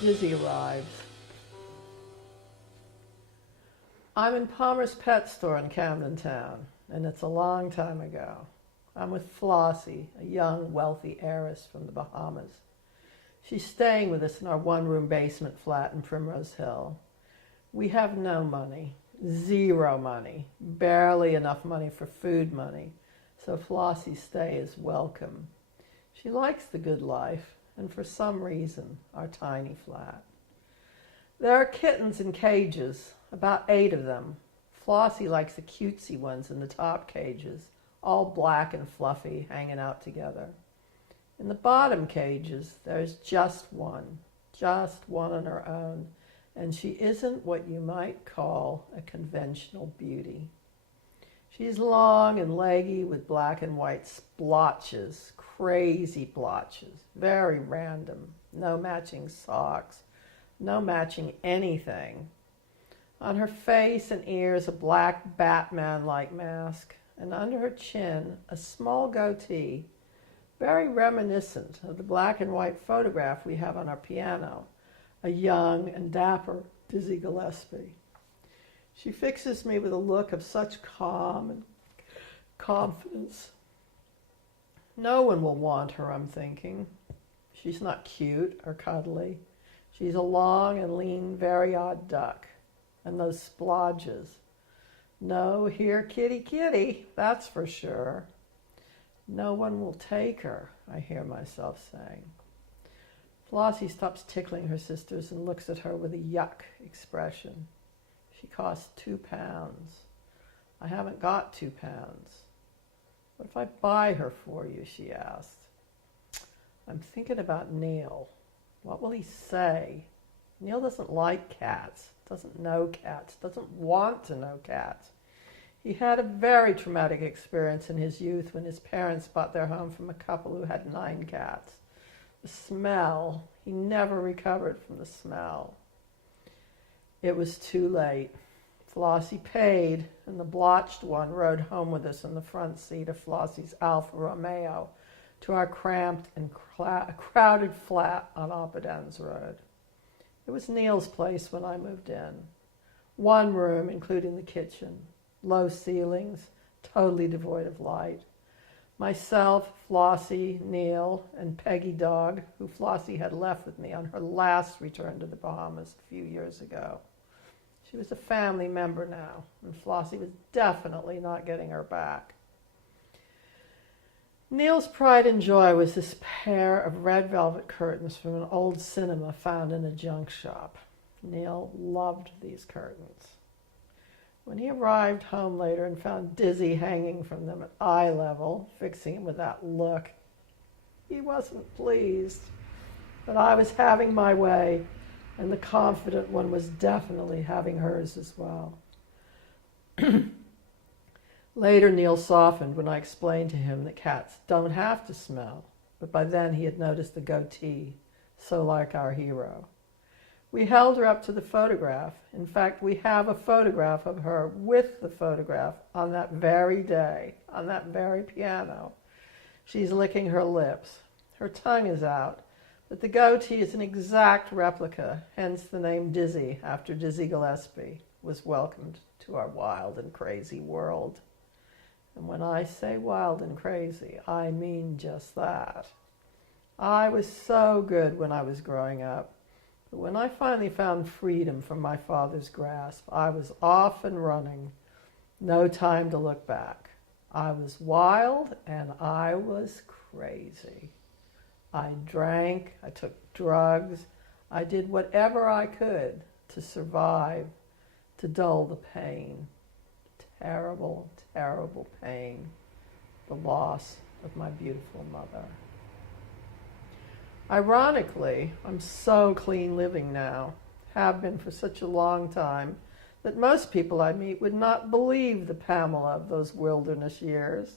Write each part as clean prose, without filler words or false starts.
Dizzy arrives. I'm in Palmer's Pet Store in Camden Town, and it's a long time ago. I'm with Flossie, a young, wealthy heiress from the Bahamas. She's staying with us in our one-room basement flat in Primrose Hill. We have no money, zero money, barely enough money for food money, so Flossie's stay is welcome. She likes the good life, and for some reason, our tiny flat. There are kittens in cages, about 8 of them. Flossie likes the cutesy ones in the top cages, all black and fluffy, hanging out together. In the bottom cages, there's just one on her own, and she isn't what you might call a conventional beauty. She's long and leggy with black and white splotches, crazy blotches, very random, no matching socks, no matching anything. On her face and ears, a black Batman-like mask, and under her chin, a small goatee, very reminiscent of the black and white photograph we have on our piano, a young and dapper Dizzy Gillespie. She fixes me with a look of such calm and confidence. No one will want her, I'm thinking. She's not cute or cuddly. She's a long and lean, very odd duck. And those splodges. No, here, kitty, kitty, that's for sure. No one will take her, I hear myself saying. Flossie stops tickling her sisters and looks at her with a yuck expression. She costs £2. I haven't got £2. What if I buy her for you, she asked. I'm thinking about Neil. What will he say? Neil doesn't like cats, doesn't know cats, doesn't want to know cats. He had a very traumatic experience in his youth when his parents bought their home from a couple who had 9 cats. The smell, he never recovered from the smell. It was too late. Flossie paid, and the blotched one rode home with us in the front seat of Flossie's Alfa Romeo to our cramped and crowded flat on Oppenden's Road. It was Neil's place when I moved in. One room, including the kitchen, low ceilings, totally devoid of light. Myself, Flossie, Neil, and Peggy Dog, who Flossie had left with me on her last return to the Bahamas a few years ago. She was a family member now, and Flossie was definitely not getting her back. Neil's pride and joy was this pair of red velvet curtains from an old cinema found in a junk shop. Neil loved these curtains. When he arrived home later and found Dizzy hanging from them at eye level, fixing him with that look, he wasn't pleased. But I was having my way, and the confident one was definitely having hers as well. Later, Neil softened when I explained to him that cats don't have to smell, but by then he had noticed the goatee, so like our hero. We held her up to the photograph. In fact, we have a photograph of her with the photograph on that very day, on that very piano. She's licking her lips. Her tongue is out, but the goatee is an exact replica, hence the name Dizzy, after Dizzy Gillespie was welcomed to our wild and crazy world. And when I say wild and crazy, I mean just that. I was so good when I was growing up. But when I finally found freedom from my father's grasp, I was off and running. No time to look back. I was wild and I was crazy. I drank, I took drugs, I did whatever I could to survive, to dull the pain. Terrible, terrible pain. The loss of my beautiful mother. Ironically, I'm so clean living now, have been for such a long time, that most people I meet would not believe the Pamela of those wilderness years.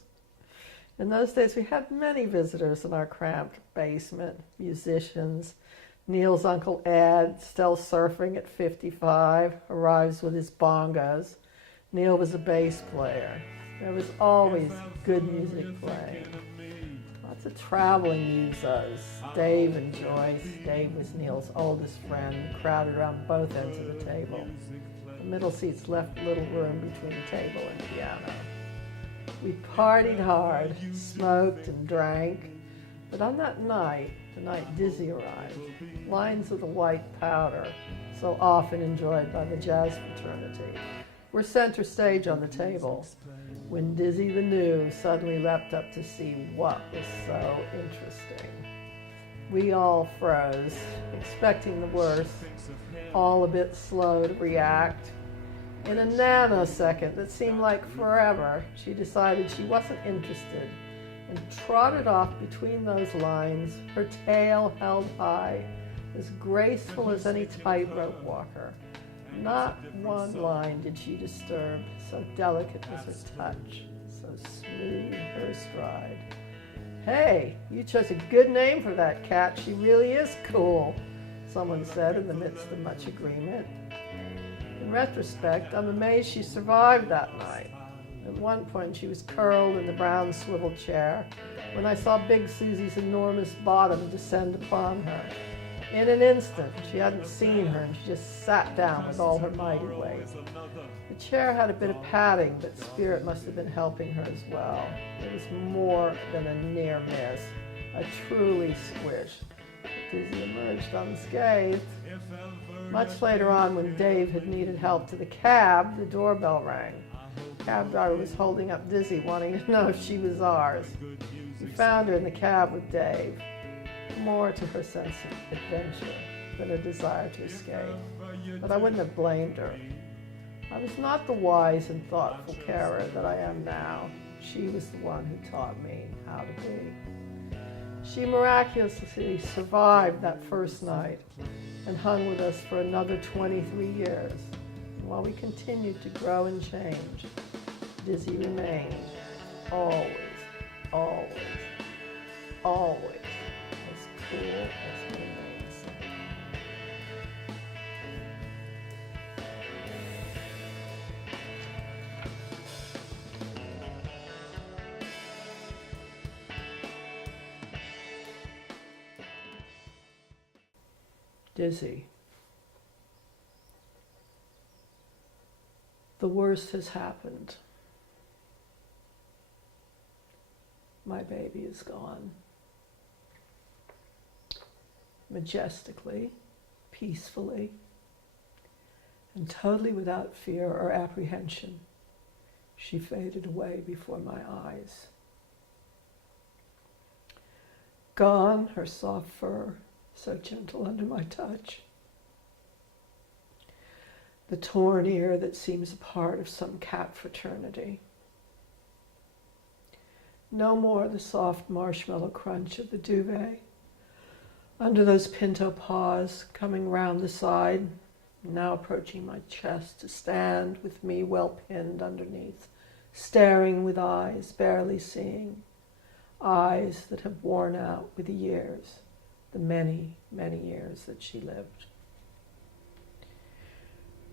In those days, we had many visitors in our cramped basement, musicians. Neil's Uncle Ed, still surfing at 55, arrives with his bongos. Neil was a bass player. There was always good music playing. Lots The traveling muses, Dave and Joyce. Dave was Neil's oldest friend, crowded around both ends of the table. The middle seats left little room between the table and the piano. We partied hard, smoked and drank, but on that night, the night Dizzy arrived, lines of the white powder, so often enjoyed by the jazz fraternity, were center stage on the table, when Dizzy the New suddenly leapt up to see what was so interesting. We all froze, expecting the worst, all a bit slow to react. In a nanosecond that seemed like forever, she decided she wasn't interested and trotted off between those lines, her tail held high, as graceful as any tightrope walker. Not one line did she disturb, so delicate was her touch, so smooth her stride. "Hey, you chose a good name for that cat. She really is cool," someone said in the midst of much agreement. In retrospect, I'm amazed she survived that night. At one point, she was curled in the brown swivel chair when I saw Big Susie's enormous bottom descend upon her. In an instant, she hadn't seen her, and she just sat down with all her mighty weight. The chair had a bit of padding, but spirit must have been helping her as well. It was more than a near miss, a truly squish. Dizzy emerged unscathed. Much later on, when Dave had needed help to the cab, the doorbell rang. The cab driver was holding up Dizzy, wanting to know if she was ours. We found her in the cab with Dave. More to her sense of adventure than a desire to escape. But I wouldn't have blamed her. I was not the wise and thoughtful carer that I am now. She was the one who taught me how to be. She miraculously survived that first night and hung with us for another 23 years. And while we continued to grow and change, Dizzy remained always, always, always as cool as her namesake. Dizzy. The worst has happened. My baby is gone. Majestically, peacefully, and totally without fear or apprehension, she faded away before my eyes. Gone, her soft fur, so gentle under my touch. The torn ear that seems a part of some cat fraternity. No more the soft marshmallow crunch of the duvet under those pinto paws coming round the side, now approaching my chest to stand with me well pinned underneath, staring with eyes barely seeing, eyes that have worn out with the years, the many, many years that she lived.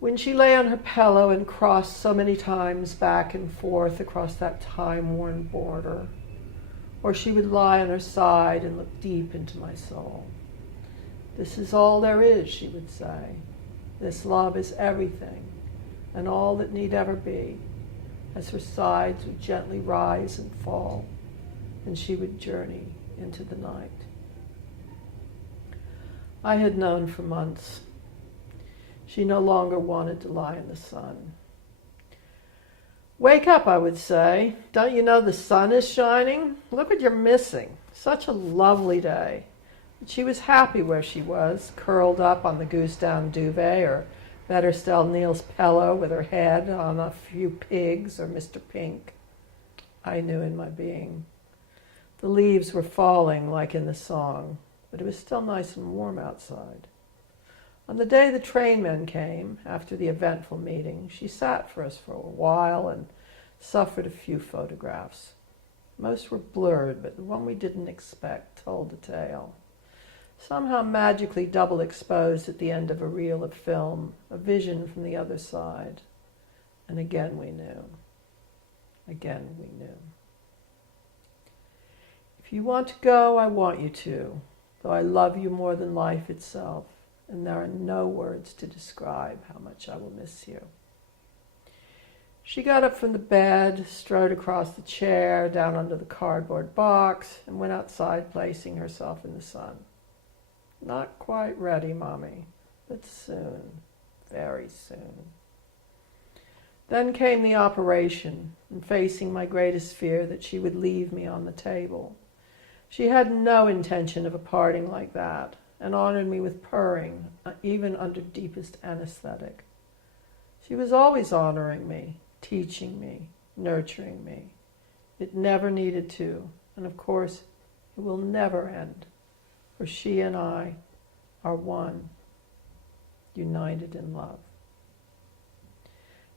When she lay on her pillow and crossed so many times back and forth across that time-worn border, or she would lie on her side and look deep into my soul. "This is all there is," she would say. "This love is everything, and all that need ever be," as her sides would gently rise and fall, and she would journey into the night. I had known for months. She no longer wanted to lie in the sun. "Wake up," I would say. "Don't you know the sun is shining? Look what you're missing. Such a lovely day." But she was happy where she was, curled up on the goose-down duvet, or better still, Neil's pillow with her head on a few pigs or Mr. Pink. I knew in my being. The leaves were falling like in the song, but it was still nice and warm outside. On the day the trainmen came, after the eventful meeting, she sat for us for a while and suffered a few photographs. Most were blurred, but the one we didn't expect told the tale. Somehow magically double exposed at the end of a reel of film, a vision from the other side. And again we knew. Again we knew. If If you want to go, I want you to, though I love you more than life itself, and there are no words to describe how much I will miss you. She got up from the bed, strode across the chair, down under the cardboard box, and went outside, placing herself in the sun. Not quite ready, Mommy, but soon, very soon. Then came the operation, and facing my greatest fear that she would leave me on the table. She had no intention of a parting like that, and honored me with purring, even under deepest anesthetic. She was always honoring me, teaching me, nurturing me. It never needed to, and of course, it will never end, for she and I are one, united in love.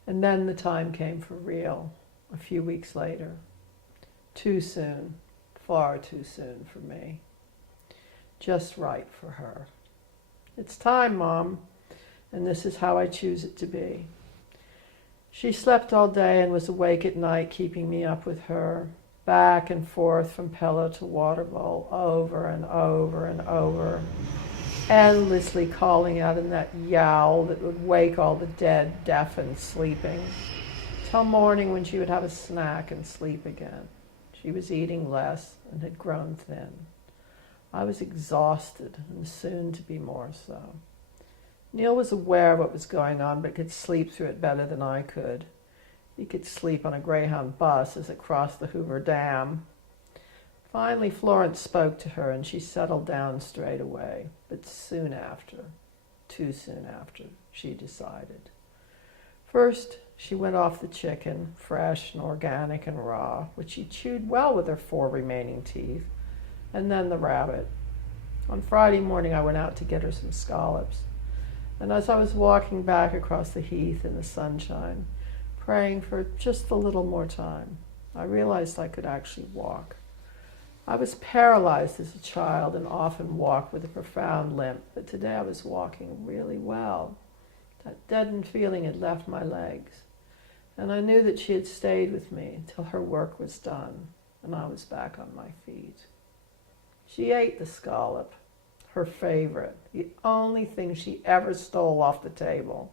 And then the time came for real, a few weeks later. Too soon, far too soon for me. Just right for her. It's time, Mom, and this is how I choose it to be. She slept all day and was awake at night, keeping me up with her, back and forth from pillow to water bowl, over and over and over, endlessly calling out in that yowl that would wake all the dead, deaf, and sleeping, till morning when she would have a snack and sleep again. She was eating less and had grown thin. I was exhausted and soon to be more so. Neil was aware of what was going on, but could sleep through it better than I could. He could sleep on a Greyhound bus as it crossed the Hoover Dam. Finally, Florence spoke to her, and she settled down straight away. But soon after, too soon after, she decided. First, she went off the chicken, fresh and organic and raw, which she chewed well with her 4 remaining teeth, and then the rabbit. On Friday morning, I went out to get her some scallops. And as I was walking back across the heath in the sunshine, praying for just a little more time, I realized I could actually walk. I was paralyzed as a child and often walked with a profound limp, but today I was walking really well. That deadened feeling had left my legs, and I knew that she had stayed with me till her work was done, and I was back on my feet. She ate the scallop, her favorite, the only thing she ever stole off the table.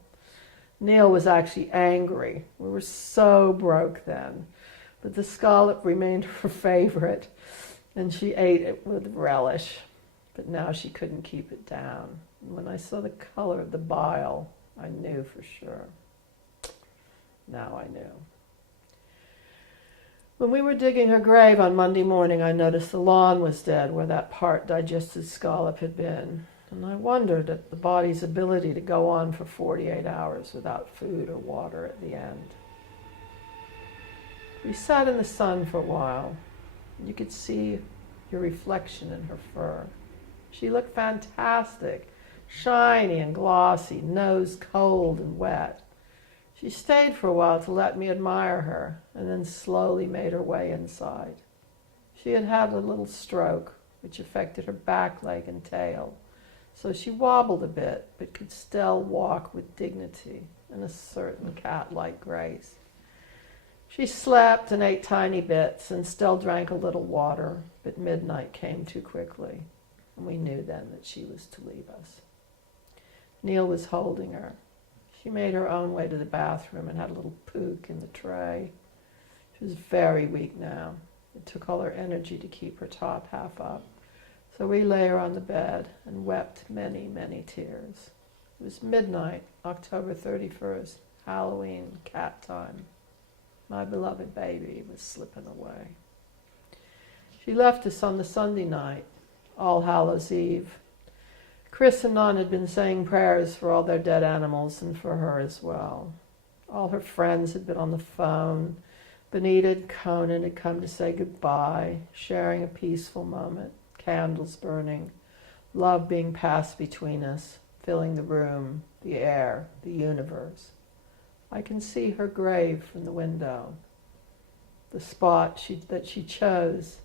Neil was actually angry. We were so broke then, but the scallop remained her favorite, and she ate it with relish. But now she couldn't keep it down. And when I saw the color of the bile, I knew for sure. Now I knew. When we were digging her grave on Monday morning, I noticed the lawn was dead where that part-digested scallop had been, and I wondered at the body's ability to go on for 48 hours without food or water at the end. We sat in the sun for a while. You could see your reflection in her fur. She looked fantastic, shiny and glossy, nose cold and wet. She stayed for a while to let me admire her, and then slowly made her way inside. She had had a little stroke, which affected her back, leg, and tail, so she wobbled a bit, but could still walk with dignity and a certain cat-like grace. She slept and ate tiny bits and still drank a little water, but midnight came too quickly, and we knew then that she was to leave us. Neil was holding her. She made her own way to the bathroom and had a little pook in the tray. She was very weak now. It took all her energy to keep her top half up. So we lay her on the bed and wept many, many tears. It was midnight, October 31st, Halloween, cat time. My beloved baby was slipping away. She left us on the Sunday night, All Hallows Eve. Chris and Nan had been saying prayers for all their dead animals and for her as well. All her friends had been on the phone. Benita and Conan had come to say goodbye, sharing a peaceful moment, candles burning, love being passed between us, filling the room, the air, the universe. I can see her grave from the window, the spot that she chose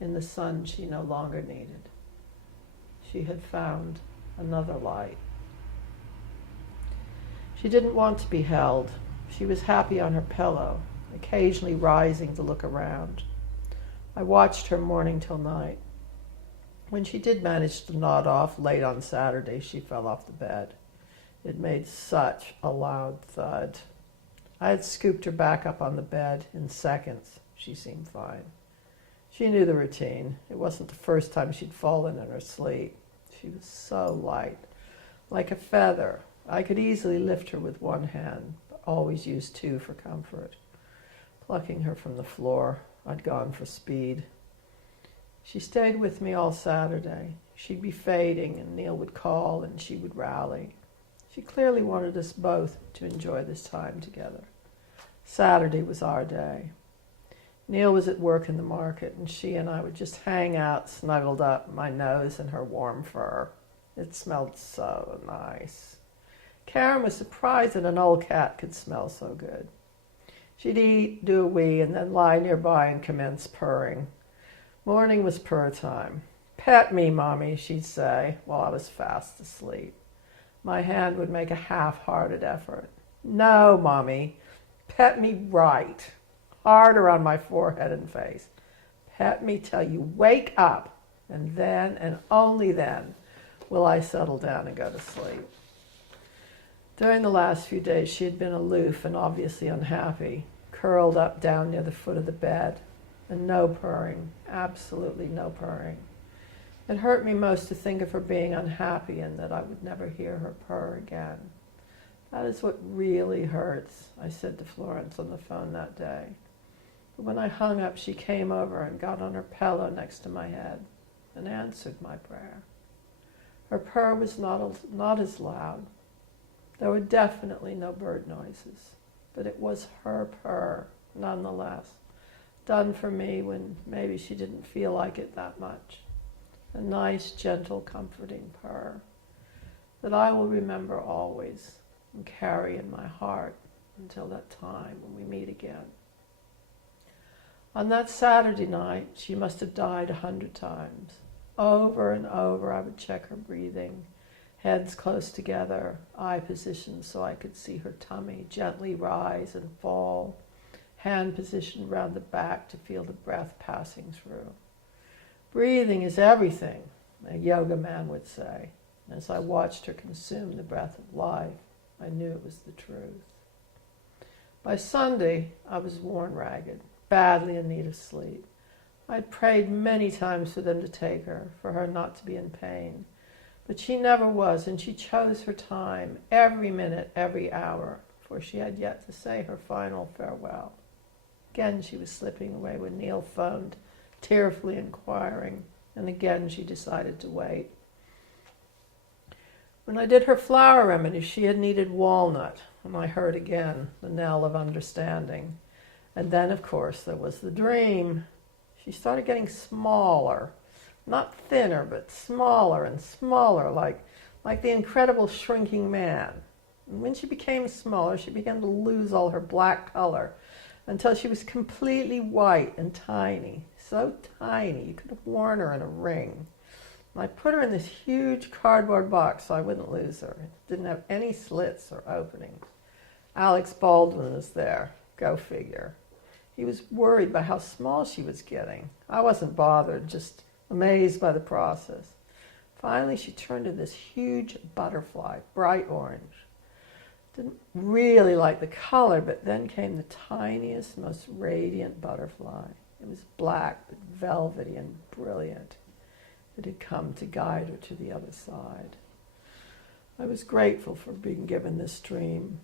in the sun she no longer needed. She had found another light. She didn't want to be held. She was happy on her pillow, occasionally rising to look around. I watched her morning till night. When she did manage to nod off late on Saturday, she fell off the bed. It made such a loud thud. I had scooped her back up on the bed in seconds. She seemed fine. She knew the routine. It wasn't the first time she'd fallen in her sleep. She was so light, like a feather. I could easily lift her with one hand, but always used two for comfort. Plucking her from the floor, I'd gone for speed. She stayed with me all Saturday. She'd be fading, and Neil would call, and she would rally. She clearly wanted us both to enjoy this time together. Saturday was our day. Neil was at work in the market, and she and I would just hang out, snuggled up, my nose in her warm fur. It smelled so nice. Karen was surprised that an old cat could smell so good. She'd eat, do a wee, and then lie nearby and commence purring. Morning was purr time. "Pet me, Mommy," she'd say, while I was fast asleep. My hand would make a half-hearted effort. "No, Mommy, pet me right. Harder on my forehead and face. Pet me till you wake up, and then, and only then, will I settle down and go to sleep." During the last few days, she had been aloof and obviously unhappy, curled up down near the foot of the bed, and no purring, absolutely no purring. It hurt me most to think of her being unhappy and that I would never hear her purr again. "That is what really hurts," I said to Florence on the phone that day. But when I hung up, she came over and got on her pillow next to my head and answered my prayer. Her purr was not as loud. There were definitely no bird noises, but it was her purr, nonetheless, done for me when maybe she didn't feel like it that much. A nice, gentle, comforting purr that I will remember always and carry in my heart until that time when we meet again. On that Saturday night, she must have died 100 times. Over and over, I would check her breathing, heads close together, eye positioned so I could see her tummy gently rise and fall, hand positioned round the back to feel the breath passing through. Breathing is everything, a yoga man would say. And as I watched her consume the breath of life, I knew it was the truth. By Sunday, I was worn ragged, badly in need of sleep. I'd prayed many times for them to take her, for her not to be in pain. But she never was, and she chose her time, every minute, every hour, for she had yet to say her final farewell. Again she was slipping away when Neil phoned, tearfully inquiring, and again she decided to wait. When I did her flower remedy, she had needed walnut, and I heard again the knell of understanding. And then, of course, there was the dream. She started getting smaller. Not thinner, but smaller and smaller, like the incredible shrinking man. And when she became smaller, she began to lose all her black color until she was completely white and tiny, so tiny you could have worn her in a ring. And I put her in this huge cardboard box so I wouldn't lose her. It didn't have any slits or openings. Alex Baldwin was there, go figure. He was worried by how small she was getting. I wasn't bothered, just amazed by the process. Finally, she turned into this huge butterfly, bright orange. Didn't really like the color, but then came the tiniest, most radiant butterfly. It was black, but velvety and brilliant. It had come to guide her to the other side. I was grateful for being given this dream.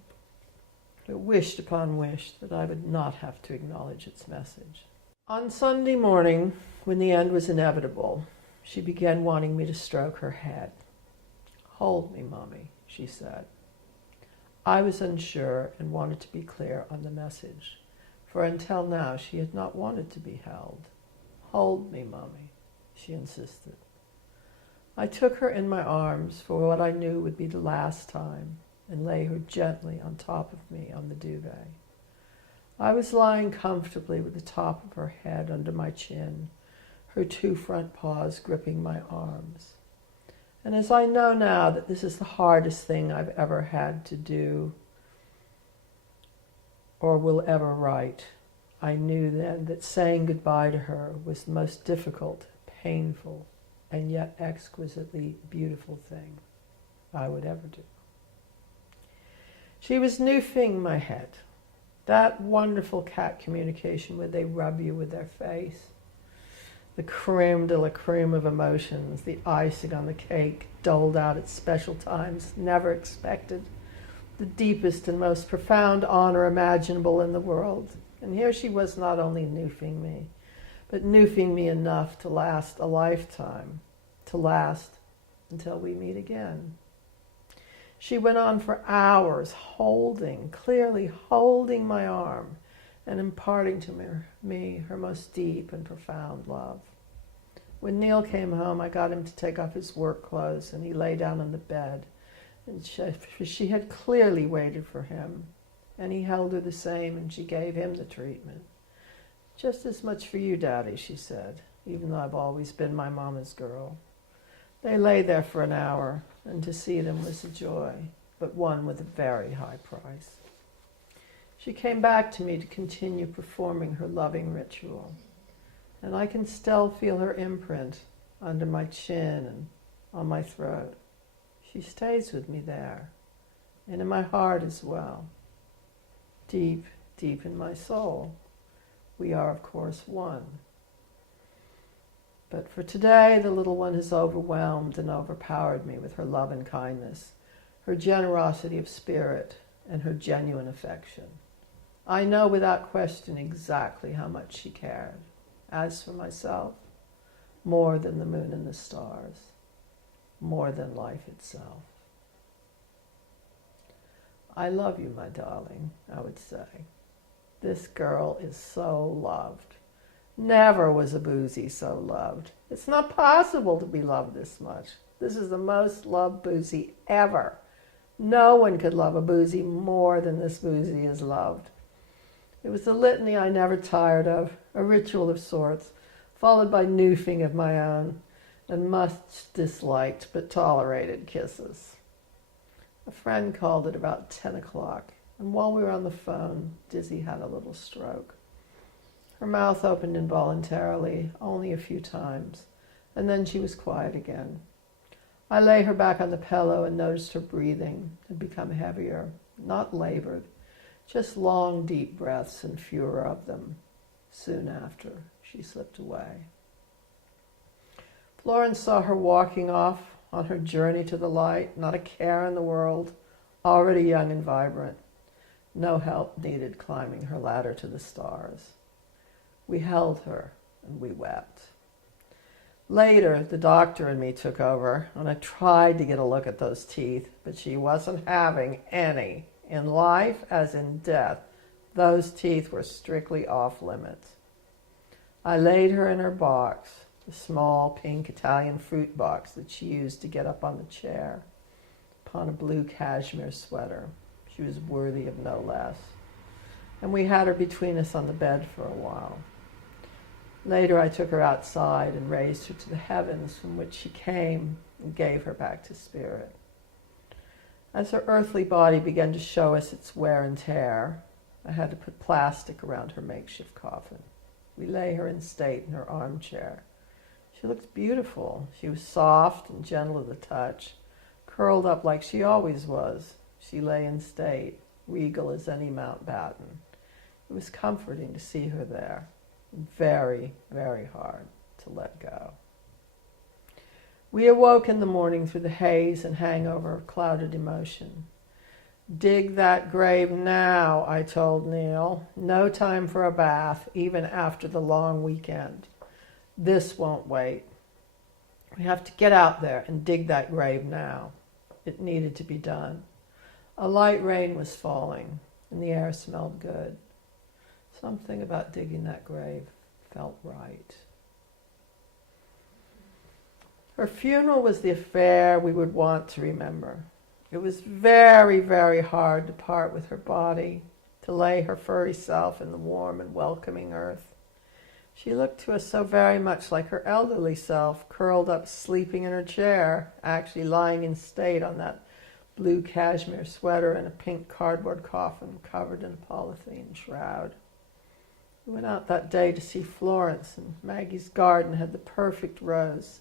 I wished upon wish that I would not have to acknowledge its message. On Sunday morning, when the end was inevitable, she began wanting me to stroke her head. "Hold me, Mommy," she said. I was unsure and wanted to be clear on the message, for until now she had not wanted to be held. "Hold me, Mommy," she insisted. I took her in my arms for what I knew would be the last time and lay her gently on top of me on the duvet. I was lying comfortably with the top of her head under my chin, her two front paws gripping my arms. And as I know now that this is the hardest thing I've ever had to do or will ever write, I knew then that saying goodbye to her was the most difficult, painful, and yet exquisitely beautiful thing I would ever do. She was noofing my head. That wonderful cat communication where they rub you with their face. The creme de la creme of emotions, the icing on the cake, doled out at special times, never expected. The deepest and most profound honor imaginable in the world. And here she was not only noofing me, but noofing me enough to last a lifetime, to last until we meet again. She went on for hours, clearly holding my arm and imparting to me her most deep and profound love. When Neil came home, I got him to take off his work clothes, and he lay down on the bed. And she had clearly waited for him, and he held her the same, and she gave him the treatment. Just as much for you, Daddy, she said, even though I've always been my mama's girl. They lay there for an hour, and to see them was a joy, but one with a very high price. She came back to me to continue performing her loving ritual, and I can still feel her imprint under my chin and on my throat. She stays with me there, and in my heart as well. Deep, deep in my soul, we are, of course, one. But for today, the little one has overwhelmed and overpowered me with her love and kindness, her generosity of spirit, and her genuine affection. I know without question exactly how much she cared. As for myself, more than the moon and the stars, more than life itself. I love you, my darling, I would say. This girl is so loved. Never was a Boozy so loved. It's not possible to be loved this much. This is the most loved Boozy ever. No one could love a Boozy more than this Boozy is loved. It was a litany I never tired of, a ritual of sorts, followed by noofing of my own, and much disliked but tolerated kisses. A friend called at about 10 o'clock, and while we were on the phone, Dizzy had a little stroke. Her mouth opened involuntarily, only a few times, and then she was quiet again. I lay her back on the pillow and noticed her breathing had become heavier, not labored, just long, deep breaths and fewer of them. Soon after, she slipped away. Florence saw her walking off on her journey to the light, not a care in the world, already young and vibrant. No help needed climbing her ladder to the stars. We held her and we wept. Later, the doctor and me took over, and I tried to get a look at those teeth, but she wasn't having any. In life as in death, those teeth were strictly off limits. I laid her in her box, the small pink Italian fruit box that she used to get up on the chair, upon a blue cashmere sweater. She was worthy of no less. And we had her between us on the bed for a while. Later, I took her outside and raised her to the heavens from which she came and gave her back to spirit. As her earthly body began to show us its wear and tear, I had to put plastic around her makeshift coffin. We lay her in state in her armchair. She looked beautiful. She was soft and gentle to the touch, curled up like she always was. She lay in state, regal as any Mountbatten. It was comforting to see her there. Very, very hard to let go. We awoke in the morning through the haze and hangover of clouded emotion. Dig that grave now, I told Neil. No time for a bath, even after the long weekend. This won't wait. We have to get out there and dig that grave now. It needed to be done. A light rain was falling, and the air smelled good. Something about digging that grave felt right. Her funeral was the affair we would want to remember. It was very, very hard to part with her body, to lay her furry self in the warm and welcoming earth. She looked to us so very much like her elderly self, curled up sleeping in her chair, actually lying in state on that blue cashmere sweater in a pink cardboard coffin covered in a polythene shroud. We went out that day to see Florence, and Maggie's garden had the perfect rose,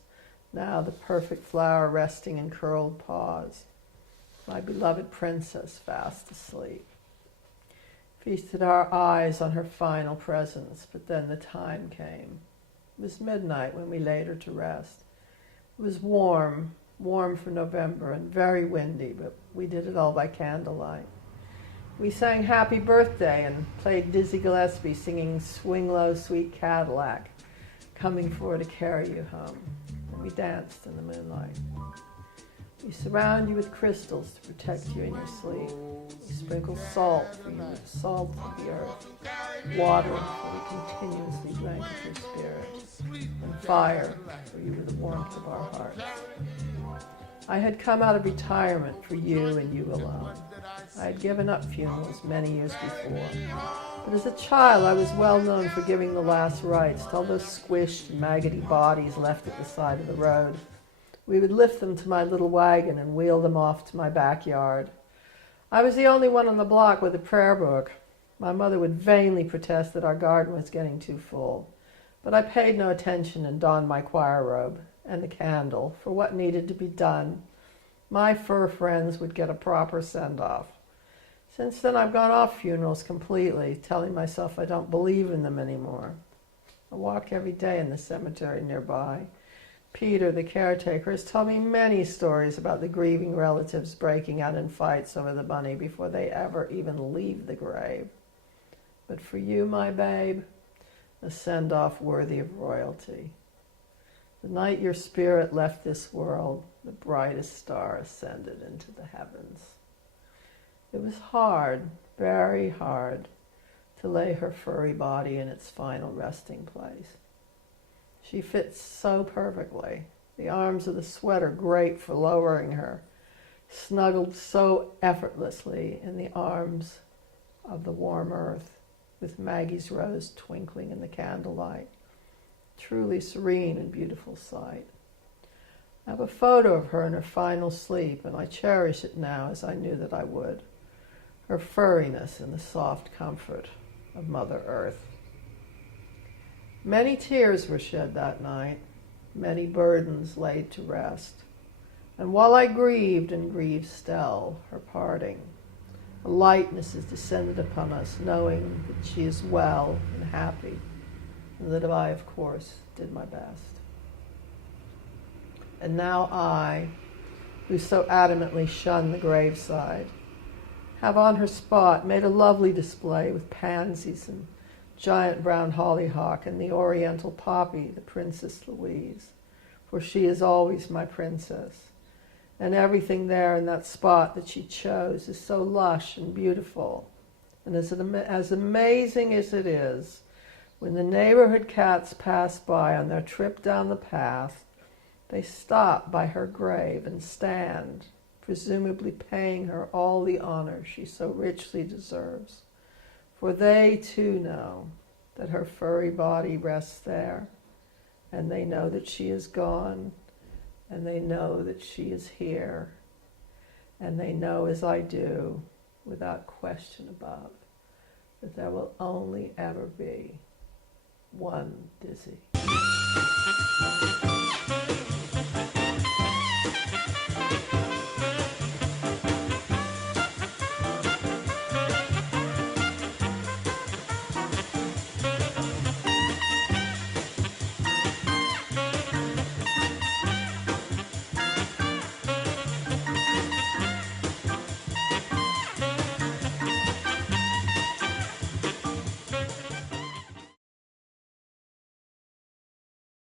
now the perfect flower resting in curled paws. My beloved princess fast asleep. Feasted our eyes on her final presence, but then the time came. It was midnight when we laid her to rest. It was warm for November, and very windy, but we did it all by candlelight. We sang Happy Birthday and played Dizzy Gillespie singing Swing Low, Sweet Cadillac, coming for to carry you home. And we danced in the moonlight. We surround you with crystals to protect you in your sleep. We sprinkle salt for you with the salt of the earth, water for we continuously drank of your spirit, and fire for you with the warmth of our hearts. I had come out of retirement for you and you alone. I had given up funerals many years before, but as a child I was well known for giving the last rites to all those squished, maggoty bodies left at the side of the road. We would lift them to my little wagon and wheel them off to my backyard. I was the only one on the block with a prayer book. My mother would vainly protest that our garden was getting too full, but I paid no attention and donned my choir robe and the candle for what needed to be done. My fur friends would get a proper send-off. Since then I've gone off funerals completely, telling myself I don't believe in them anymore. I walk every day in the cemetery nearby. Peter, the caretaker, has told me many stories about the grieving relatives breaking out in fights over the bunny before they ever even leave the grave. But for you, my babe, a send-off worthy of royalty. The night your spirit left this world, the brightest star ascended into the heavens. It was hard, very hard, to lay her furry body in its final resting place. She fits so perfectly. The arms of the sweater great for lowering her, snuggled so effortlessly in the arms of the warm earth, with Maggie's rose twinkling in the candlelight. Truly serene and beautiful sight. I have a photo of her in her final sleep, and I cherish it now as I knew that I would. Her furriness and the soft comfort of Mother Earth. Many tears were shed that night, many burdens laid to rest. And while I grieved and grieve still her parting, a lightness has descended upon us, knowing that she is well and happy, and that I, of course, did my best. And now I, who so adamantly shunned the graveside, have on her spot made a lovely display with pansies and giant brown hollyhock and the oriental poppy, the Princess Louise, for she is always my princess. And everything there in that spot that she chose is so lush and beautiful. And as amazing as it is, when the neighborhood cats pass by on their trip down the path, they stop by her grave and stand, presumably paying her all the honor she so richly deserves. For they too know that her furry body rests there, and they know that she is gone, and they know that she is here, and they know, as I do, without question above, that there will only ever be one Dizzy.